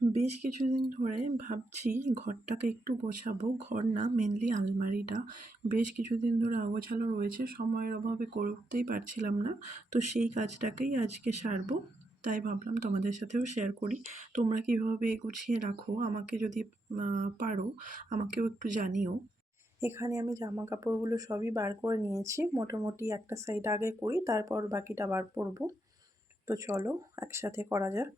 বেশ কিছুদিন ধরে ভাবছি ঘরটাকে একটু গোছাবো। ঘর না, মেনলি আলমারিটা। বেশ কিছুদিন ধরে অগোছালো রয়েছে, সময়ের অভাবে করে উঠতেই পারছিলাম না। তো সেই কাজটাকেই আজকে সারবো। তাই ভাবলাম তোমাদের সাথেও শেয়ার করি। তোমরা কিভাবে গুছিয়ে রাখো আমাকে যদি পারো আমাকেও একটু জানিও। এখানে আমি জামা কাপড়গুলো সবই বার করে নিয়েছি। মোটামুটি একটা সাইড আগে করি, তারপর বাকিটা বার করব। তো চলো একসাথে করা যাক।